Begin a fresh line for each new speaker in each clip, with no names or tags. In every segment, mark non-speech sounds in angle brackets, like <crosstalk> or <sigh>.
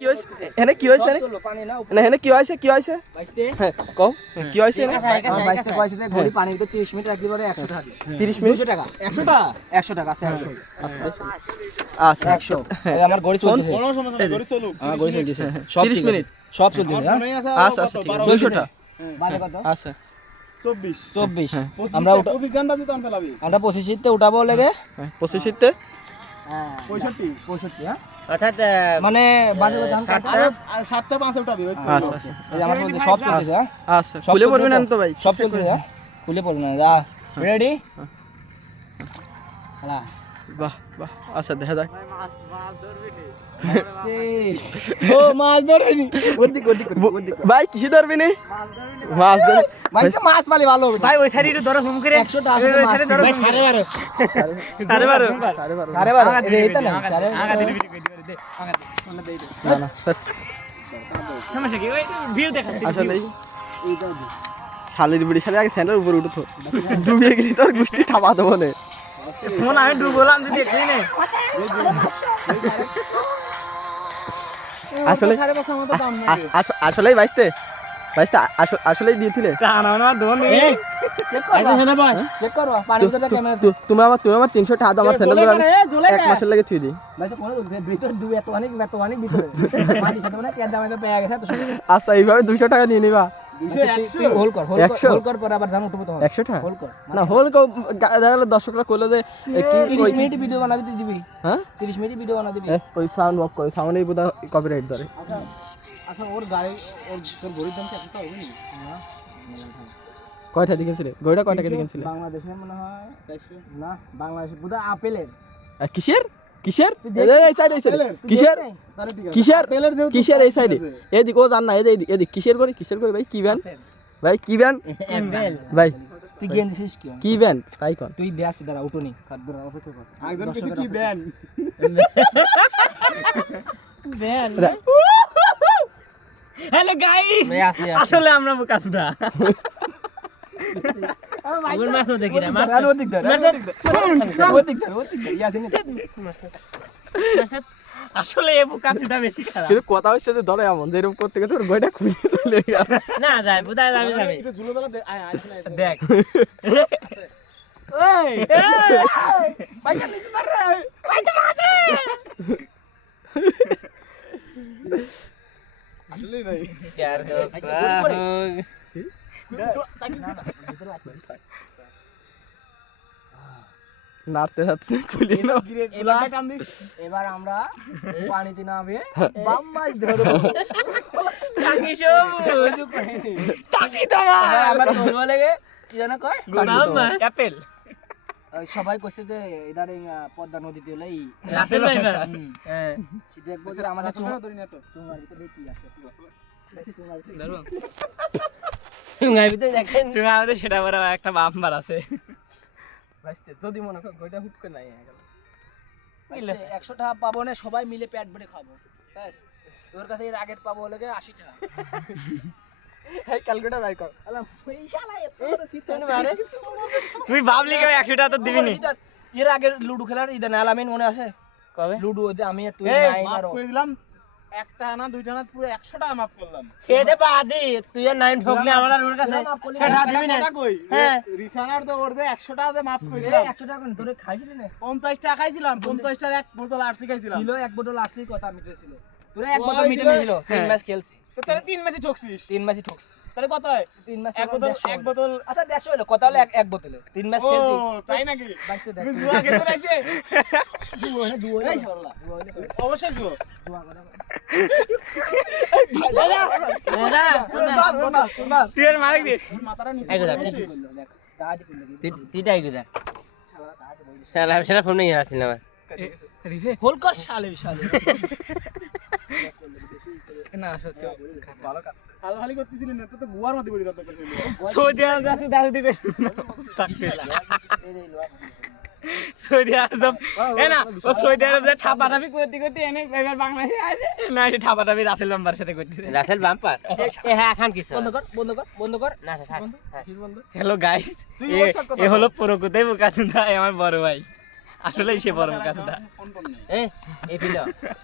কি এনে কি হয়েছে এনে?
পানি না?
না এনে কি হয়েছে কি হয়েছে হ্যাঁ কও। কি হয়েছে এনে
আমার বাইশতে কয়েছে ঘড়ি পানি তো 30 মিনিট রাখলি পরে 100 টাকা
30 মিনিট?
200 টাকা। 100 টাকা? 100 টাকা আছে 100
আচ্ছা।
100 আমার ঘড়ি চলতেছে
কোনো সমস্যা নেই, চলুক।
আমার ঘড়ি চলতেছে সব
30 মিনিট
সব চলতেছে
আমার
হ্যাঁ
মনেই আছে
আচ্ছা আচ্ছা ঠিক আছে। 200 টাকা।
বাজে কত
আচ্ছা।
চব্বিশ।
24
হ্যাঁ।
পঁচিশ
আমরা
টা-
উঠা-
পঁচিশ জন বাজে তখন
আমরা 25 সিটতে উঠাবো লাগে।
হ্যাঁ, পঁচিশিতে
পঁয়ষট্টি।
65 হ্যাঁ।
অর্থাৎ
মানে
সাতটা পাঁচে উঠাবি।
আচ্ছা আচ্ছা।
মধ্যে সব চলতেছে হ্যাঁ?
আচ্ছা খুলে পড়বে না
তো?
তো ভাই?
সব চলতেছে খুলে পড়বে না রেডি
হ্যাঁ।
হ্যাঁ।
বাহ। বাহ আচ্ছা দেখা যাক। <laughs>
ও মাছ ধরেনি। ওদিক ওদিক ওদিক
ভাই কিসে ধরবি নি? মাছ ধরবি
ভাই। তো মাছ পালি ভালো হবে।
ভাই ওই সাইডে ধরো ঝুম করে
100 টা আসলে মাছ
ভাই সাড়ে বারো।
সাড়ে বারো। সাড়ে বারো।
আরে বাবা এইটা না আরে
আগা দিবি
না না
সমস্যা কি? ওই ভিউ দেখাচ্ছি
আসলে শালির বুড়ি শালি আগে স্যান্ডেল উপরে উঠতো ডুবিয়ে গেলি তোর গুষ্টি ঠাপা দেবো নে
ফোন আমি ডুবলাম না
আসলে আসলেই বাইসতে। বাইসতে আস- আসলেই দিয়েছিলে। তুমি আমার তুমি আমার তিনশো টাকা আমার স্যান্ডেল এক মাসের লাগে থুই দিই। <laughs>
সাথে মানে
আচ্ছা এইভাবে দুইশো টাকা নিয়ে নিবা।
দুইশো, একশো।
হোল কর হোল
একশো?
কর হোল কর পরে আবার ধান উঠবো তখন।
একশো টাকা
হোল কর
না হল কেউ গা- দেখা গেলো দর্শকরা করল যে এ, কি
30
ওই-
মিনিট ভিডিও বানাবি তুই দিবি?
হ্যাঁ?
30 মিনিট ভিডিও বানা দিবি
ওই সাউন্ড অফ করে সাউন্ডেই বোধ কপিরাইট ধরে।
আচ্ছা, আচ্ছা, ওর গাড়ি ওর তোর ঘড়ির দাম কি এতটা হবে নাকি?
কয়টা
বাংলাদেশে মনে হয় না বাংলাদেশে বোধহয় আপেলের।
কিসের? কিসের? এই সাইড এই সাইড
আপেলের?
কিসের?
তাহলে ঠিক আছে।
কিসের? কিসের এই সাইডে। এদিক ও জান না এদিক এদিক কিসের করে কিসের করে? ভাই কি ব্যান ভাই কি ব্যান ভাই।
তুই দিছিস কি?
কি ব্যান তাই
তুই দে আসি দাঁড়া উঠুনি খাদ্য অপেক্ষা কর।
একজন কিছু কি ব্যান
হ্যালো গাইস আসলে আমরা কাছুদা ওর মাছও দেখি না মাছ
ওদিক ধর ওদিক ধর ওদিক ধর ইয়াসিন
আসলে এ কাছুদা বেশি খারাপ।
কিন্তু কথা হচ্ছে যে ধরো এমন যে এরকম করতে গেলে তোর গইটা খুলে চলে গেল।
না যায় যাবে যাবে।
নাড়তে নাড়তে খুলে
এবার টান দিস।
এবার আমরা পানিতে নামে বাম মাছ ধরবো।
টাকি সবুজ। টাকি তোমার
আমরা ধরবো লেগে কি জানো কয়?
অ্যাপেল।
সবাই কইছে যে এদারে পদ্মা নদীতে হলে এই
রাসেল ভাই হ্যাঁ।
শীতে এক বছর আমাদের
ধরি।
চুমার ভিতরে কি আছে?
সুঙ্গাই ভিতরে দেখেন। সেটা একটা বাম্বার আছে।
যদি মনে কর গইটা হুট করে নাই
একশো টাকা পাবো না সবাই মিলে পেট ভরে খাব। ব্যাস তোর কাছে এর আগের পাবো লেগে আশি টাকা।
তুই ভাবলি কেউ একশো টাকা তো দিবি নি
এর আগের লুডু খেলার ইদান আলামিন মনে আছে?
কবে?
লুডু ওতে আমি আর তুই
দিলাম। একটা আনা দুইটা আনা পুরো একশো টাকা মাফ করলাম।
খেতে পাদি তুই আর নাইন ঠকলে আমার আর ওর কাছে। সেটা দিবি না।
কথা কই?
হ্যাঁ।
রিসানার তো ওর যে একশো টাকা মাফ করে দিলাম
একশো টাকা তোরে খাইছিলি না?
পঞ্চাশ টাকা খাইছিলাম পঞ্চাশ টাকা এক বোতল আরসি খাইছিলাম।
ছিল এক বোতল আটশি কথা মিটে ছিল তোরে এক বোতল মিটে নিয়েছিল তিন। ম্যাচ খেলছি।
তো তাহলে তিন ম্যাচে ঠকছিস?
তিন ম্যাচই ঠকস
তাহলে কত হয়?
তিন ম্যাচ
এক বোতল এক বোতল
আচ্ছা দেড়শো হলো কথা হলো এক বোতলে। তিন ম্যাচ খেলছি।
তাই নাকি? জুয়া খেলতে <laughs> অবশ্যই
শালা সেটা ফোন নিয়ে আসছিল আমার
হোল কর শালে শালে। না সত্যি। ভালো কাজ।
হালহালি করতেছিলি না তো গুয়ার মধ্যে পড়ে যেত
সৌদি আরব যাচ্ছি দাদু
লোয়া।
সৌদি আরব এ না ও সৌদি আরব যে ঠাপাটাপি করতে করতে এনে এবার বাংলাদেশে আসে না এসে ঠাপাটাপি রাসেল বাম্বার সাথে করতে
রাসেল বাম্পার? এ হ্যাঁ খান কিছু।
বন্ধ কর বন্ধ কর বন্ধ কর।
না থাক
হ্যালো গাইস এ
ওর সাথে কথা
এ হলো পুরোকুতাই বোকাচুদা আমার বড় ভাই। আসলেই সে বড় কাজটা
এ এই ফিল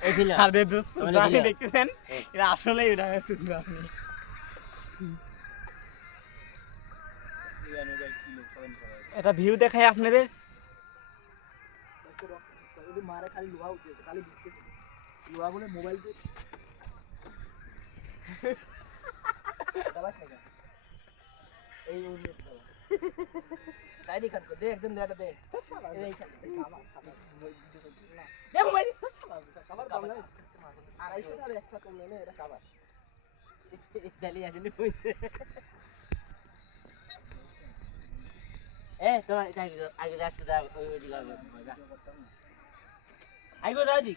এই ফিল
হাতে দুধ আপনি দেখতেছেন? এটা আসলেই এটা শুনব আপনি। এটা ভিউ দেখায় আপনাদের?
মারে খালি লোহা উঠে খালি লোহা বলে মোবাইল দিয়ে
এই ওই নিয়ে দাও। তাই দি দে একদম দে এটা দে এই দে, খাবা, খাবা। দে মোবাইল খাবার দাম আড়াইশো আর একটা কম এটা খাবার
ডালি আসলে এ তোমার আগে যাচ্ছে আইগো দাও জি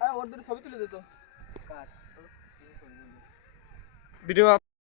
হ্যাঁ ওর ছবি তুলে দে তো।
ভিডিও